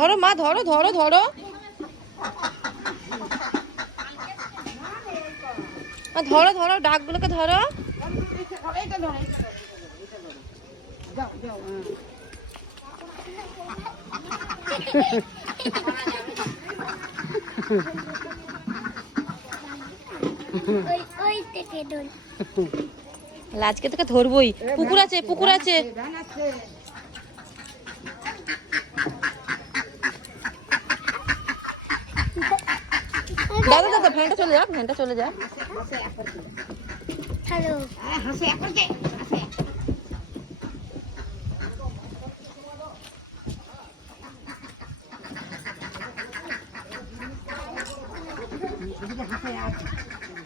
ধরো মা, ধরো ধরো ধরো, ধরো ধরো, ডাকগুলোকে ধরো। আজকে তোকে ধরবই। পুকুর আছে, পুকুর আছে। দাদা দাদা, ভ্যানটা চলে যাক, ভ্যানটা চলে যাক। হ্যালো,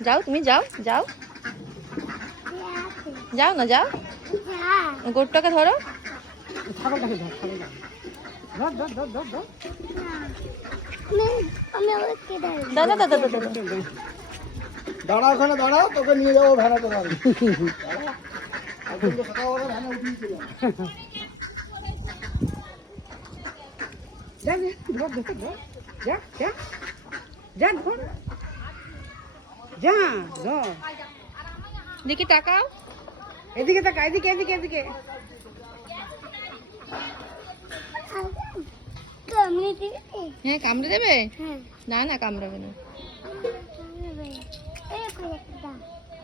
যাও, তুমি যাও, যাও যাও না, যাও। গরুটাকে ধরো। দাদা দাদা দাদা, দাঁড়া, ওখানে দাঁড়াও, তোকে নিয়ে যাবো ভ্যানে করে। দেখি তাকাও, এদিকে তাকা, এদিকে এদিকে এদিকে। হ্যাঁ কামড়ে দেবে? না না, কামড়াবে না।